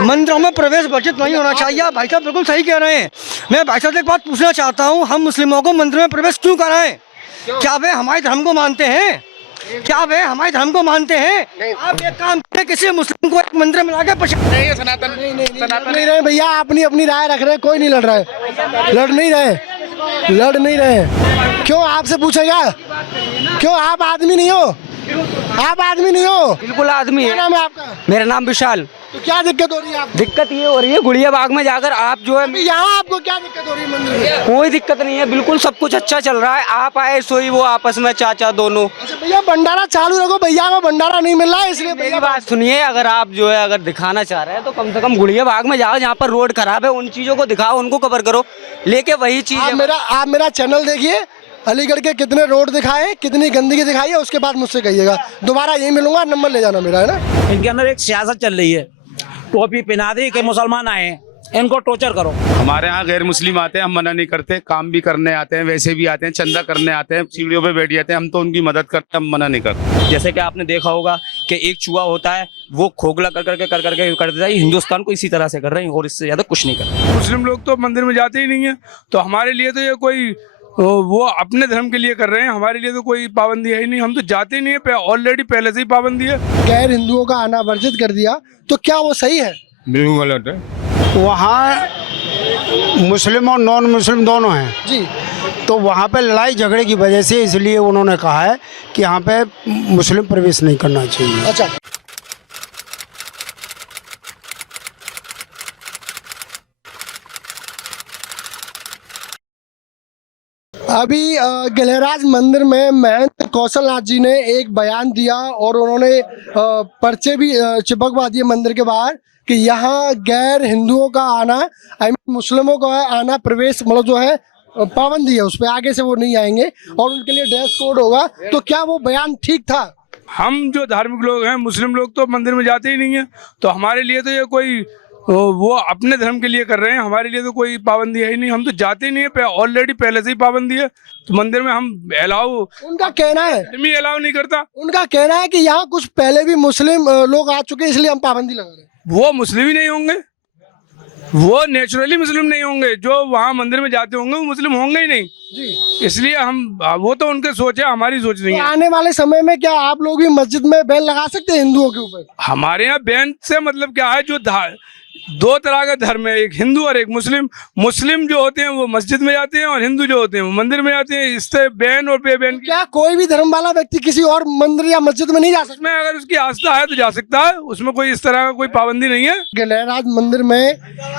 मंदिरों में प्रवेश वर्जित नहीं होना चाहिए। भाई साहब बिल्कुल सही कह रहे हैं। मैं भाई साहब से एक बात पूछना चाहता हूँ, हम मुस्लिमों को मंदिर में प्रवेश क्यों कराएं? क्या वे हमारे धर्म को मानते हैं? क्या वे हमारे धर्म को मानते हैं? आप एक काम करें, किसी मुस्लिम को एक मंदिर में लाके नहीं, सनातन नहीं रहे भैया, अपनी अपनी राय रख रहे हैं, कोई नहीं लड़ रहा है, लड़ नहीं रहे। क्यों आपसे पूछेगा? क्यों आप आदमी नहीं हो? आप आदमी नहीं हो? बिल्कुल आदमी क्या है। नाम है आपका? मेरा नाम विशाल। तो क्या दिक्कत हो रही है आपको? दिक्कत ये हो रही है, गुड़िया बाग में जाकर आप जो है, अभी यहाँ आपको क्या दिक्कत हो रही है मंदिर में? कोई दिक्कत नहीं है, बिल्कुल सब कुछ अच्छा चल रहा है। आप आए सोई वो आपस में चाचा दोनों। अच्छा भैया, भंडारा चालू रखो, भैया को भंडारा नहीं मिल रहा है इसलिए। मेरी बात सुनिए, अगर आप जो है अगर दिखाना चाह रहे हैं तो कम से कम गुड़िया बाग में जाओ, जहाँ पर रोड खराब है उन चीजों को दिखाओ, उनको कवर करो, लेके वही चीज। आप मेरा चैनल देखिए, अलीगढ़ के कितने रोड दिखाए, कितनी गंदगी दिखाई है, उसके बाद मुझसे कहिएगा। दोबारा यही मिलूंगा, नंबर ले जाना मेरा, है ना। इनके अंदर एक सियासत चल रही है, टोपी पहना दी कि मुसलमान आए, इनको टॉर्चर करो। हमारे यहाँ गैर मुस्लिम आते हैं, हम मना नहीं करते, काम भी करने आते हैं, वैसे भी आते हैं, चंदा करने आते हैं, सीढ़ियों पे बैठ जाते हैं, हम तो उनकी मदद करते हैं, हम मना नहीं करते। जैसे कि आपने देखा होगा कि एक चूहा होता है, वो खोखला कर करके कर देता है। हिंदुस्तान को इसी तरह से कर रहे हैं और इससे ज्यादा कुछ नहीं कर रहे। मुस्लिम लोग तो मंदिर में जाते ही नहीं है, तो हमारे लिए तो ये कोई वो अपने धर्म के लिए कर रहे हैं, हमारे लिए तो कोई पाबंदी है ही नहीं, हम तो जाते ही नहीं है, ऑलरेडी पहले से ही पाबंदी है। गैर हिंदुओं का आना वर्जित कर दिया, तो क्या वो सही है? बिल्कुल गलत है। वहाँ मुस्लिम और नॉन मुस्लिम दोनों हैं जी। तो वहाँ पे लड़ाई झगड़े की वजह से इसलिए उन्होंने कहा है कि यहाँ पे मुस्लिम प्रवेश नहीं करना चाहिए। अच्छा, अभी गहराज मंदिर में महंत कौशलनाथ जी ने एक बयान दिया और उन्होंने पर्चे भी चिपकवा दिए मंदिर के बाहर कि यहाँ गैर हिंदुओं का आना, मुस्लिमों का आना प्रवेश मतलब जो है पाबंदी है, उस पर आगे से वो नहीं आएंगे और उनके लिए ड्रेस कोड होगा। तो क्या वो बयान ठीक था? हम जो धार्मिक लोग हैं, मुस्लिम लोग तो मंदिर में जाते ही नहीं है, तो हमारे लिए तो ये कोई वो अपने धर्म के लिए कर रहे हैं, हमारे लिए तो कोई पाबंदी है ही नहीं, हम तो जाते ही नहीं है, ऑलरेडी पहले से ही पाबंदी है। तो मंदिर में हम उनका कहना है, अलाउ नहीं करता। उनका कहना है कि यहाँ कुछ पहले भी मुस्लिम लोग आ चुके हैं, इसलिए हम पाबंदी लगा रहे हैं। वो मुस्लिम ही नहीं होंगे, वो नेचुरली मुस्लिम नहीं होंगे, जो वहाँ मंदिर में जाते होंगे वो मुस्लिम होंगे ही नहीं जी। इसलिए हम, वो तो उनके सोच है, हमारी सोच नहीं है। आने वाले समय में क्या आप लोग भी मस्जिद में बैन लगा सकते हैं हिंदुओं के ऊपर? हमारे यहाँ बैन से मतलब क्या है, जो दो तरह का धर्म है, एक हिंदू और एक मुस्लिम। मुस्लिम जो होते हैं वो मस्जिद में जाते हैं और हिंदू जो होते हैं वो मंदिर में जाते हैं। इससे बैन और बेबैन, क्या कोई भी धर्म वाला व्यक्ति किसी और मंदिर या मस्जिद में नहीं जा सकता? उसमें अगर उसकी आस्था है तो जा सकता है, उसमें कोई इस तरह का कोई पाबंदी नहीं है। गहराज मंदिर में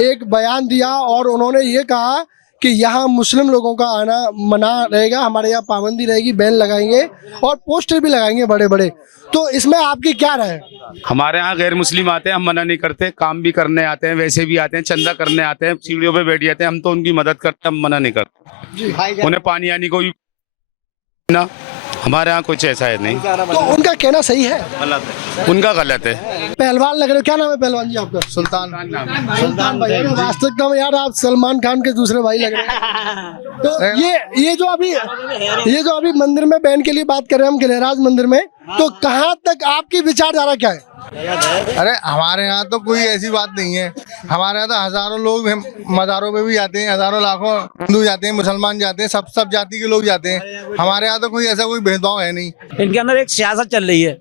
एक बयान दिया और उन्होंने ये कहा कि यहाँ मुस्लिम लोगों का आना मना रहेगा, हमारे यहाँ पाबंदी रहेगी, बैन लगाएंगे और पोस्टर भी लगाएंगे बड़े बड़े। तो इसमें आपकी क्या राय है? हमारे यहाँ गैर मुस्लिम आते हैं, हम मना नहीं करते, काम भी करने आते हैं, वैसे भी आते हैं, चंदा करने आते हैं, सीढ़ियों पे बैठ जाते हैं, हम तो उनकी मदद करते हैं, हम मना नहीं करते। उन्हें पानी आनी कोई ना, हमारे यहाँ कुछ ऐसा है नहीं। तो उनका कहना सही है? उनका गलत है। पहलवान लग रहे हो, क्या नाम है पहलवान जी आपका? सुल्तान भाई। वास्तविकता में यार आप सलमान खान के दूसरे भाई लग रहे हैं। तो ये जो अभी मंदिर में बैन के लिए बात कर रहे हैं हम गहराज मंदिर में, तो कहाँ तक आपकी विचारधारा क्या है? अरे हमारे यहाँ तो कोई ऐसी बात नहीं है, हमारे यहाँ तो हजारों लोग मज़ारों पे भी जाते हैं, हजारों लाखों हिंदू जाते हैं, मुसलमान जाते हैं, सब जाति के लोग जाते हैं। हमारे यहाँ तो कोई ऐसा कोई भेदभाव है नहीं। इनके अंदर एक सियासत चल रही है,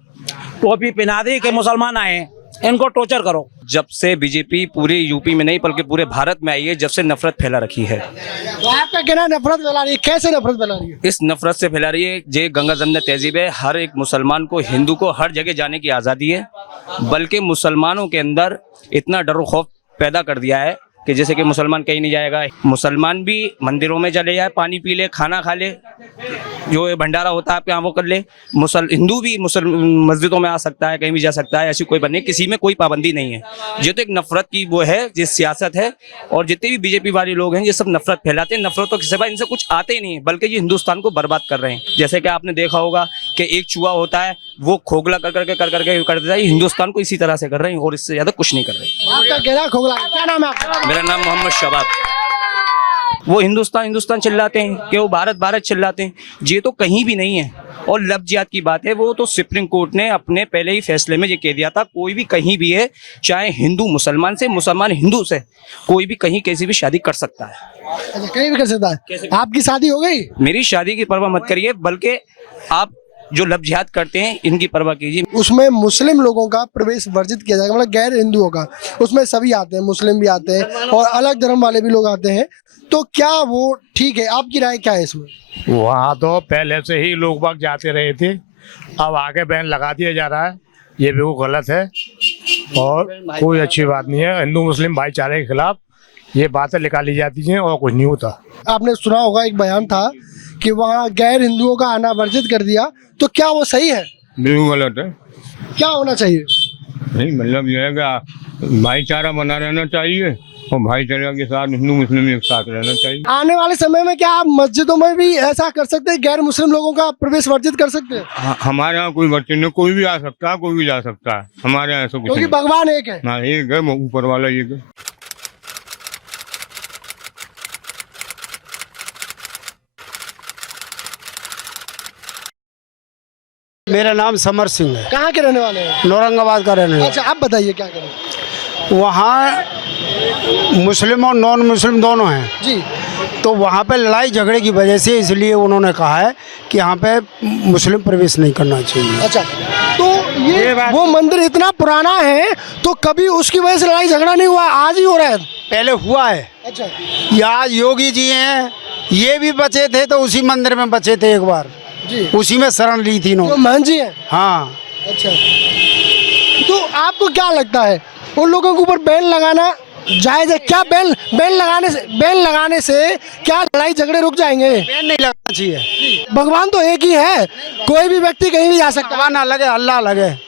टोपी पहना दी कि मुसलमान आए, इनको टॉर्चर करो। जब से बीजेपी पूरे यूपी में नहीं बल्कि पूरे भारत में आई है, जब से नफरत फैला रखी है। आपका कहना नफरत फैला रही है, कैसे नफरत फैला रही है? इस नफरत से फैला रही है, जे गंगा जमुना तहजीब है, हर एक मुसलमान को, हिंदू को हर जगह जाने की आज़ादी है, बल्कि मुसलमानों के अंदर इतना डर खौफ पैदा कर दिया है कि जैसे कि मुसलमान कहीं नहीं जाएगा, मुसलमान भी मंदिरों में चले जाए, पानी पी ले, खाना खा ले, जो भंडारा होता है आपके यहाँ वो कर ले। हिंदू भी मस्जिदों में आ सकता है, कहीं भी जा सकता है, ऐसी कोई बने, किसी में कोई पाबंदी नहीं है। ये तो एक नफरत की वो है, जिस सियासत है, और जितने भी बीजेपी वाले लोग हैं ये सब नफरत फैलाते हैं। नफरतों के सिवा इनसे कुछ आते ही नहीं है, बल्कि ये हिंदुस्तान को बर्बाद कर रहे हैं। जैसे कि आपने देखा होगा कि एक चूहा होता है, वो खोखला कर करके कर देता है। हिंदुस्तान को इसी तरह से कर रहे हैं और इससे ज्यादा कुछ नहीं कर रहे। आपका गहरा खोखला, क्या नाम है आपका? मेरा नाम मोहम्मद शबाब। वो हिंदुस्तान चिल्लाते हैं कि वो भारत चिल्लाते हैं, ये तो कहीं भी नहीं है। और लव जिहाद की बात है, वो तो सुप्रीम कोर्ट ने अपने पहले ही फैसले में ये कह दिया था, कोई भी कहीं भी है, चाहे हिंदू मुसलमान से, मुसलमान हिंदू से, कोई भी कहीं कैसी भी शादी कर सकता है। अच्छा, कहीं भी कर सकता है। आपकी शादी हो गई? मेरी शादी की परवाह मत करिए, बल्कि आप जो लव जिहाद करते हैं इनकी परवाह कीजिए। उसमें मुस्लिम लोगों का प्रवेश वर्जित किया जाएगा, मतलब गैर हिंदुओं का। उसमें सभी आते हैं, मुस्लिम भी आते हैं और अलग धर्म वाले भी लोग आते हैं। तो क्या वो ठीक है? आपकी राय क्या है इसमें? वहाँ तो पहले से ही लोग बाग जाते रहे थे, अब आगे बैन लगा दिया जा रहा है, ये भी वो गलत है और कोई अच्छी बात नहीं है। हिंदू मुस्लिम भाईचारे के खिलाफ ये बातें निकाली जाती हैं और कुछ नहीं होता। आपने सुना होगा, एक बयान था कि वहाँ गैर हिंदुओं का आना वर्जित कर दिया, तो क्या वो सही है? बिल्कुल गलत है। क्या होना चाहिए? नहीं, मतलब यह है कि भाईचारा बना रहना चाहिए और भाईचारा के साथ हिंदू मुस्लिम एक साथ रहना चाहिए। आने वाले समय में क्या आप मस्जिदों में भी ऐसा कर सकते हैं, गैर मुस्लिम लोगों का प्रवेश वर्जित कर सकते हैं? हमारे यहाँ कोई बच्चे नहीं, कोई भी आ सकता है, कोई भी जा सकता है। हमारे यहाँ ऐसा कुछ क्योंकि नहीं। भगवान एक है। हाँ, एक है, ऊपर वाला एक है। मेरा नाम समर सिंह है, कहाँ के रहने वाले हैं? औरंगाबाद का रहने वाला। अच्छा, आप बताइए क्या करें? वहाँ मुस्लिम और नॉन मुस्लिम दोनों हैं जी। तो वहाँ पे लड़ाई झगड़े की वजह से इसलिए उन्होंने कहा है कि यहाँ पे मुस्लिम प्रवेश नहीं करना चाहिए। अच्छा, तो ये वो मंदिर इतना पुराना है तो कभी उसकी वजह से लड़ाई झगड़ा नहीं हुआ, आज ही हो रहा है? पहले हुआ है। अच्छा, ये आज योगी जी हैं, ये भी बचे थे तो उसी मंदिर में बचे थे एक बार जी। उसी में शरण ली थी जो इन्होंने। महंत जी है। हाँ। अच्छा, तो आपको क्या लगता है उन लोगों के ऊपर बैन लगाना जायज है? क्या बैन लगाने से क्या लड़ाई झगड़े रुक जाएंगे? बैन नहीं लगना चाहिए। भगवान तो एक ही है, कोई भी व्यक्ति कहीं भी जा सकता है। भगवान अलग है, अल्लाह अलग है,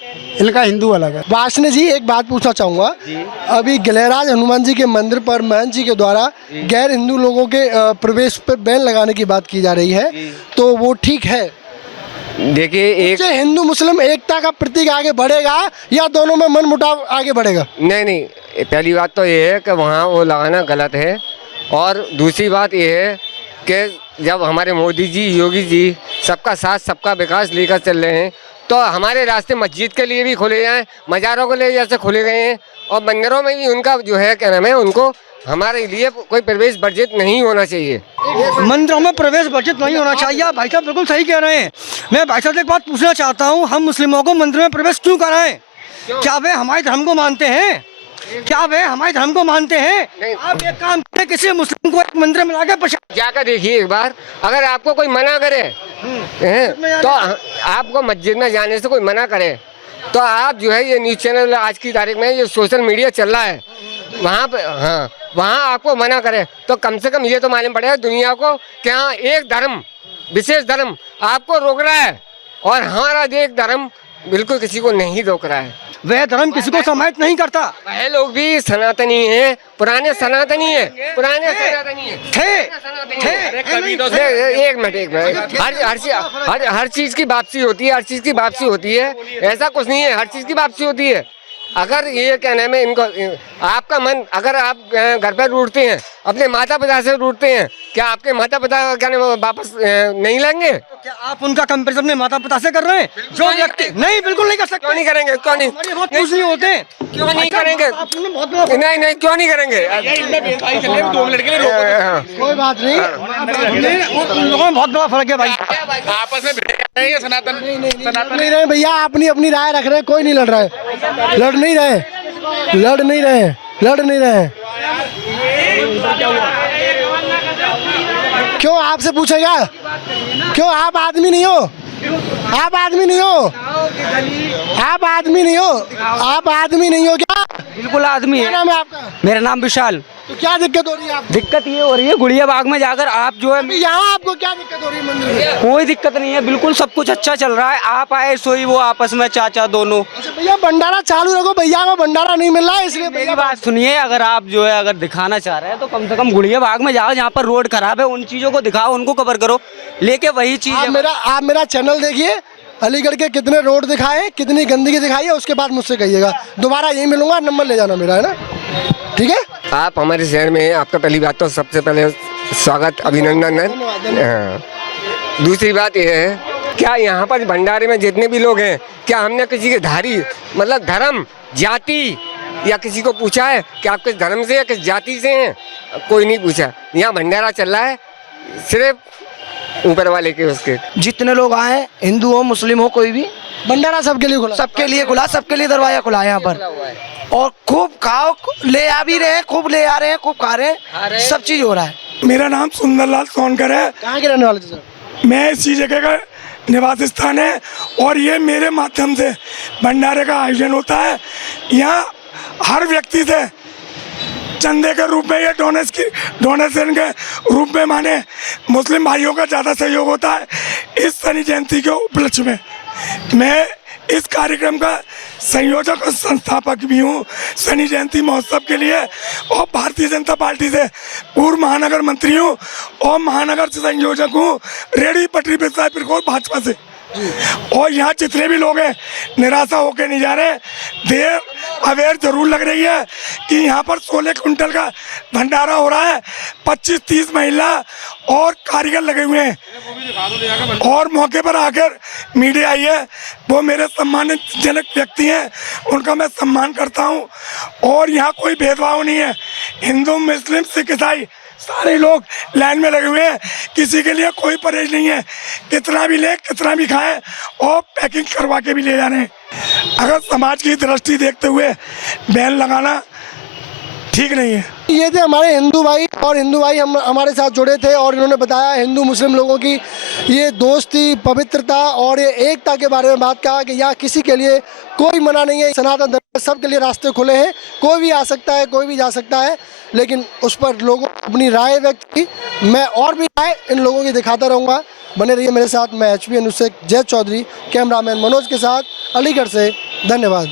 इनका हिंदू अलग है। वासने जी, एक बात पूछना चाहूंगा, अभी गलेराज हनुमान जी के मंदिर पर महंत जी के द्वारा गैर हिंदू लोगों के प्रवेश पर बैन लगाने की बात की जा रही है, तो वो ठीक है? देखिए, एक हिंदू मुस्लिम एकता का प्रतीक आगे बढ़ेगा या दोनों में मन मुटाव आगे बढ़ेगा? नहीं, पहली बात तो ये है कि वहाँ वो लगाना गलत है, और दूसरी बात ये है कि जब हमारे मोदी जी, योगी जी सबका साथ सबका विकास लेकर चल रहे हैं, तो हमारे रास्ते मस्जिद के लिए भी खोले जाएं, मज़ारों के लिए जैसे खोले गए हैं, और मंदिरों में भी उनका जो है क्या नाम है, उनको हमारे लिए कोई प्रवेश वर्जित नहीं होना चाहिए। मंदिरों में प्रवेश वर्जित नहीं होना चाहिए। आप भाई साहब बिल्कुल सही कह रहे हैं। मैं भाई साहब से एक बात पूछना चाहता हूँ, हम मुस्लिमों को मंदिर में प्रवेश क्यों कराएं? क्या वे हमारे धर्म को मानते हैं? क्या वे हमारे धर्म को मानते हैं? आप एक काम करें, किसी मुस्लिम को एक मंदिर में लाकर जाकर देखिए एक बार, अगर आपको कोई मना करे तो आपको मस्जिद में जाने से कोई मना करे तो आप जो है, ये न्यूज़ चैनल आज की तारीख में ये सोशल मीडिया चल रहा है, वहाँ पे, हाँ, वहाँ आपको मना करे तो कम से कम ये तो मालूम पड़ेगा दुनिया को कि हाँ, एक धर्म, विशेष धर्म आपको रोक रहा है और हमारा एक धर्म बिल्कुल किसी को नहीं रोक रहा है। वह धर्म किसी को समाहित नहीं करता। वह लोग भी सनातनी हैं, पुराने सनातनी हैं, पुराने सनातनी हैं, एक मिनट, हर चीज की वापसी होती है, हर चीज की वापसी होती है, ऐसा कुछ नहीं है, हर चीज की वापसी होती है। अगर ये क्या नाम है, इनको आपका मन, अगर आप घर पर रूठते हैं, अपने माता पिता से रूठते हैं, क्या आपके माता पिता क्या नाम वापस नहीं लेंगे? तो क्या आप उनका कंपेरिजन अपने माता पिता से कर रहे हैं? जो व्यक्ति नहीं, बिल्कुल नहीं कर सकते। क्यों नहीं करेंगे? क्यों नहीं? बहुत कुछ नहीं होते। क्यों नहीं करेंगे? नहीं, क्यों नहीं करेंगे? 2 मिनट के लिए कोई बात नहीं, उन लोगों में बहुत बड़ा फर्क है भाई। आपस में सनातन नहीं रहे भैया, अपनी अपनी राय रख रहे हैं, कोई नहीं लड़ रहा है, लड़ नहीं रहे। क्यों आपसे पूछेगा? क्यों आप आदमी नहीं हो? आप आदमी नहीं हो क्या? बिल्कुल आदमी क्या है। नाम है आपका? मेरा नाम विशाल। तो क्या दिक्कत हो रही है आपको? दिक्कत ये हो रही है, गुड़िया बाग में जाकर आप जो है, यहाँ आपको क्या दिक्कत हो रही है मंदिर में? कोई दिक्कत नहीं है, बिल्कुल सब कुछ अच्छा चल रहा है। आप आए सोई वो आपस में चाचा दोनों। अच्छा भैया, भंडारा चालू रखो, भैया को भंडारा नहीं मिल रहा है इसलिए। मेरी बात सुनिए, अगर आप जो है अगर दिखाना चाह रहे हैं तो कम से कम गुड़िया बाग में जाओ, जहाँ पर रोड खराब है, उन चीजों को दिखाओ, उनको कवर करो, लेके वही चीज। आप मेरा चैनल देखिए, अलीगढ़ के कितने रोड दिखाए, कितनी गंदगी दिखाई है, उसके बाद मुझसे कहिएगा। दोबारा यही मिलूंगा, नंबर ले जाना मेरा, है ना? ठीक है। आप हमारे शहर में हैं, आपका पहली बात तो सबसे पहले स्वागत, अभिनंदन है। हाँ। दूसरी बात यह है क्या यहाँ पर भंडारे में जितने भी लोग हैं, क्या हमने किसी के धारी मतलब धर्म जाति या किसी को पूछा है कि आप किस धर्म से या किस जाति से हैं? कोई नहीं पूछा। यहाँ भंडारा चल रहा है सिर्फ ऊपर वाले के उसके। जितने लोग आए, हिंदू हो मुस्लिम हो कोई भी, भंडारा सबके लिए खुला, सबके लिए खुला, सबके लिए दरवाजा खुला है यहाँ पर। और खूब खाओ, ले आ भी रहे हैं, खूब ले आ रहे हैं, खूब खा रहे हैं, सब चीज हो रहा है। मेरा नाम सुंदरलाल सोनकर है। कहाँ के रहने वाले थे सर? मैं इसी जगह का निवास स्थान है और ये मेरे माध्यम से भंडारे का आयोजन होता है। यहाँ हर व्यक्ति से चंदे के रूप में या डोनेशन के रूप में माने मुस्लिम भाइयों का ज़्यादा सहयोग होता है। इस शनि जयंती के उपलक्ष्य में मैं इस कार्यक्रम का संयोजक और संस्थापक भी हूँ शनि जयंती महोत्सव के लिए, और भारतीय जनता पार्टी से पूर्व महानगर मंत्री हूँ और महानगर से संयोजक हूँ रेडी पटरी बिरसापुर को भाजपा से। और यहाँ जितने भी लोग हैं निराशा होकर नहीं जा रहे, देर अवेयर जरूर लग रही है कि यहाँ पर 16 कुंटल का भंडारा हो रहा है। 25-30 महिला और कारीगर लगे हुए हैं और मौके पर आकर मीडिया आई है, वो मेरे सम्मानजनक व्यक्ति हैं, उनका मैं सम्मान करता हूँ। और यहाँ कोई भेदभाव नहीं है, हिंदू मुस्लिम सिख ईसाई सारे लोग लाइन में लगे हुए हैं, किसी के लिए कोई परहेज नहीं है, कितना भी ले कितना भी खाएं और पैकिंग करवा के भी ले जाने। अगर समाज की दृष्टि देखते हुए बैन लगाना ठीक नहीं है। ये थे हमारे हिंदू भाई, और हिंदू भाई हम हमारे साथ जुड़े थे और इन्होंने बताया हिंदू मुस्लिम लोगों की ये दोस्ती, पवित्रता और ये एकता के बारे में बात कहा कि यहाँ किसी के लिए कोई मना नहीं है। सनातन धर्म सबके लिए रास्ते खुले हैं, कोई भी आ सकता है, कोई भी जा सकता है, लेकिन उस पर लोगों अपनी राय व्यक्त की। मैं और भी राय इन लोगों की दिखाता रहूँगा। बने रहिए मेरे साथ। मैं HP न्यूज़ से जय चौधरी, कैमरामैन मनोज के साथ अलीगढ़ से। धन्यवाद।